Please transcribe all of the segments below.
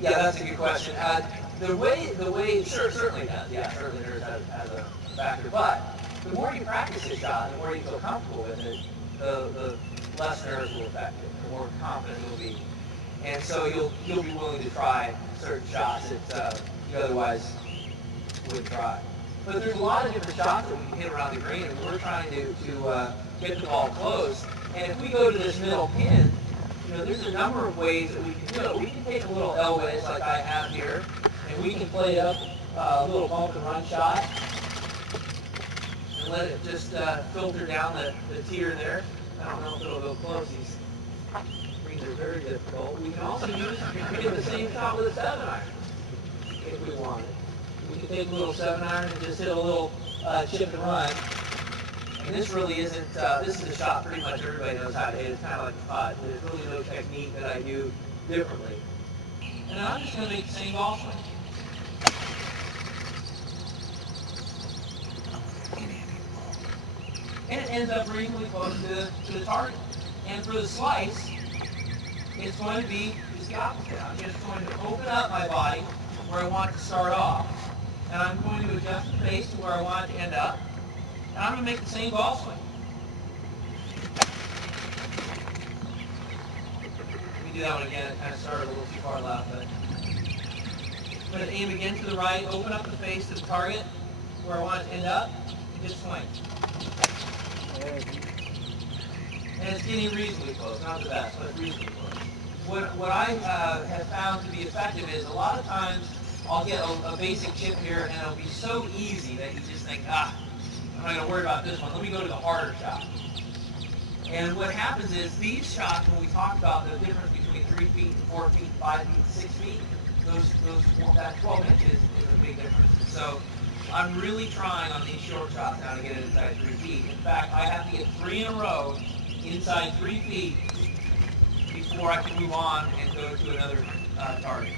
Yeah, that's a good question. The way, sure, certainly does. Yeah, certainly there is as a factor. But the more you practice this shot, the more you feel comfortable with it, the less nerves will affect it, the more confident you'll be. And so you'll be willing to try certain shots that you otherwise wouldn't try. But there's a lot of different shots that we can hit around the green, and we're trying to get the ball close. And if we go to this middle pin, you know, there's a number of ways that we can do it. We can take a little L wedge like I have here, and we can play up a little bump and run shot, and let it just filter down the tier there. I don't know if it'll go close. These greens are very difficult. We can also use get the same shot with a 7-iron if we wanted. We can take a little 7-iron and just hit a little chip and run. And this really isn't, this is a shot pretty much everybody knows how to hit. It's kind of like a putt. There's really no technique that I do differently. And I'm just going to make the same golf swing. And it ends up reasonably close to the target. And for the slice, it's going to be just the opposite. I'm just going to open up my body where I want it to start off. And I'm going to adjust the face to where I want it to end up. And I'm going to make the same golf swing. Let me do that one again. It kind of started a little too far left. But I'm going to aim again to the right, open up the face to the target where I want it to end up, and just swing. And it's getting reasonably close. Not the best, but it's reasonably close. What I have found to be effective is a lot of times I'll get a basic chip here, and it'll be so easy that you just think, I'm not going to worry about this one. Let me go to the harder shot. And what happens is these shots, when we talk about the difference between 3 feet and 4 feet, 5 feet, 6 feet, that 12 inches is a big difference. And so I'm really trying on these short shots now to get it inside 3 feet. In fact, I have to get 3 in a row inside 3 feet before I can move on and go to another target.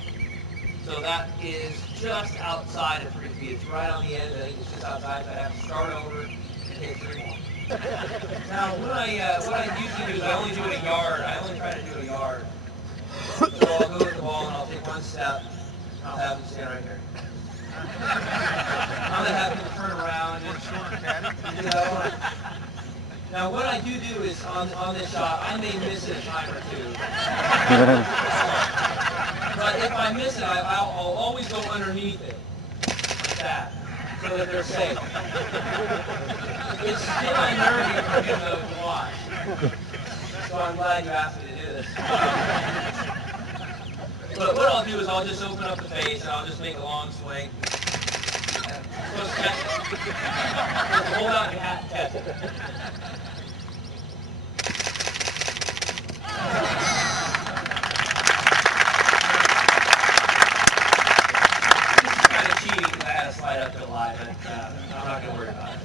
So that is just outside of 3 feet. It's right on the edge. I think it's just outside. So I have to start over and hit 3 more. Now, what I usually do is I only do it a yard. I only try to do a yard. So I'll go with the ball and I'll take one step. And I'll have him stand right here. I'm going to have him turn around and do that one. Now, what I do is on this shot, I may miss it a time or two. But if I miss it, I'll always go underneath it, like that, so that they're safe. It's still unnerving for me to watch. So I'm glad you asked me to do this. But what I'll do is I'll just open up the face and I'll just make a long swing. Just catch it. Just hold out your hat and catch it. Up to live, but I'm not going to worry about it.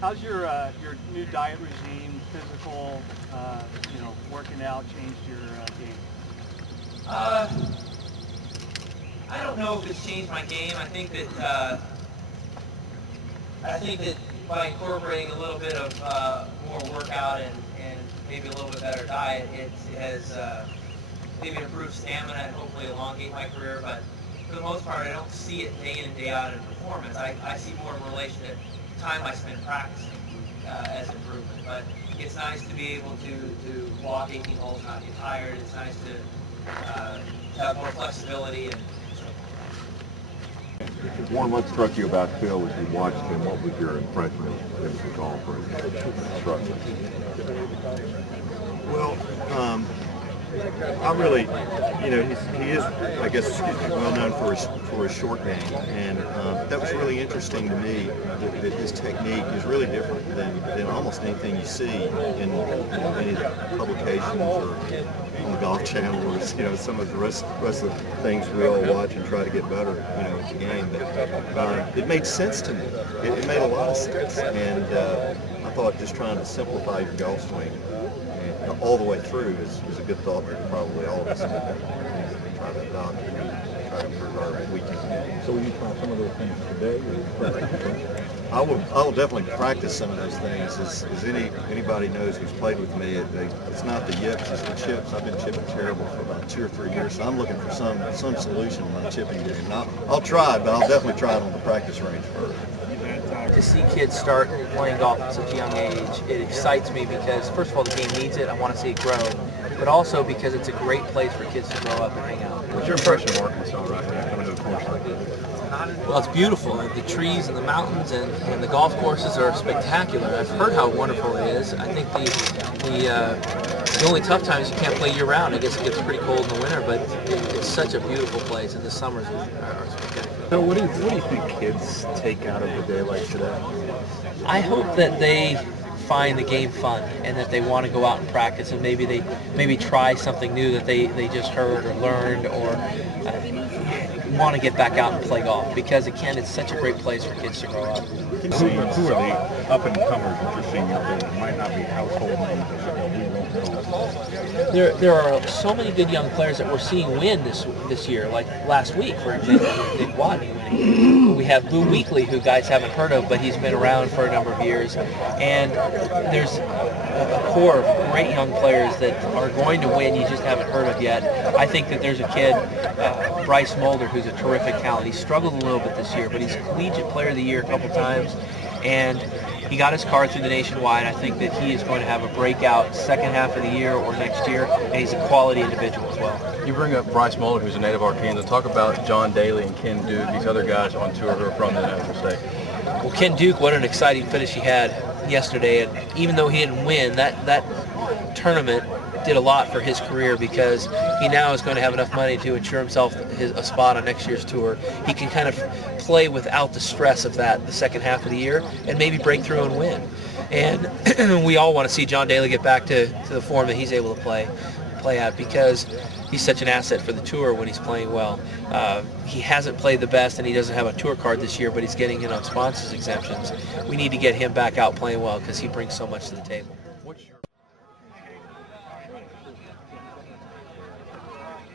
How's your new diet regime, physical, working out, changed your game? I don't know if it's changed my game. I think that by incorporating a little bit of more workout and maybe a little bit better diet, it has maybe improved stamina and hopefully elongate my career. But for the most part, I don't see it day in and day out in performance. I see more of a relation to time I spend practicing as improvement. But it's nice to be able to walk 18 holes, not get tired. It's nice to have more flexibility. And so Warren, what struck you about Phil as you watched him? What was your impression of him as a golfer and instructor? Well, I really, he is, I guess, well known for his short game, and that was really interesting to me. That his technique is really different than almost anything you see in any publications or on the Golf Channel, or some of the rest of the things we all watch and try to get better, at the game. But it made sense to me. It made a lot of sense, and I thought just trying to simplify your golf swing all the way through is a good thought that probably all of us try to adopt and try to improve our weekend. So will you try some of those things today? I will definitely practice some of those things. As anybody knows who's played with me, it's not the yips, it's the chips. I've been chipping terrible for about 2 or 3 years, so I'm looking for some solution in my chipping game. And I'll try it, but I'll definitely try it on the practice range first. To see kids start playing golf at such a young age, it excites me because, first of all, the game needs it. I want to see it grow, but also because it's a great place for kids to grow up and hang out. What's your impression of Arkansas right now, coming to a course like this? Well, it's beautiful. The trees and the mountains and the golf courses are spectacular. I've heard how wonderful it is. I think the only tough time is you can't play year-round. I guess it gets pretty cold in the winter, but it's such a beautiful place, and the summers are spectacular. So what do you think kids take out of a day like today? I hope that they find the game fun and that they want to go out and practice, and maybe try something new that they just heard or learned, or want to get back out and play golf, because again, it's such a great place for kids to grow up. Who are the up-and-comers that you're seeing out there that might not be household names that we won't know? There are so many good young players that we're seeing win this year. Like last week, for example, Nick Watney winning. We have Boo Weekley, who guys haven't heard of, but he's been around for a number of years. And there's a core of great young players that are going to win you just haven't heard of yet. I think that there's a kid, Bryce Mulder, who's a terrific talent. He struggled a little bit this year, but he's Collegiate Player of the Year a couple times, and he got his card through the Nationwide. I think that he is going to have a breakout second half of the year or next year, and he's a quality individual as well. You bring up Bryce Mulder, who's a native Arkansas. Talk about John Daly and Ken Duke, these other guys on tour who are from the Natural State. Well, Ken Duke, what an exciting finish he had yesterday, and even though he didn't win, that tournament did a lot for his career, because he now is going to have enough money to ensure himself a spot on next year's tour. He can kind of play without the stress of that the second half of the year and maybe break through and win. And we all want to see John Daly get back to the form that he's able to play at, because he's such an asset for the tour when he's playing well. He hasn't played the best, and he doesn't have a tour card this year, but he's getting in on sponsors exemptions. We need to get him back out playing well, because he brings so much to the table.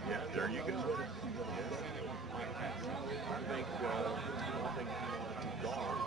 Yeah, there you go. I think guard,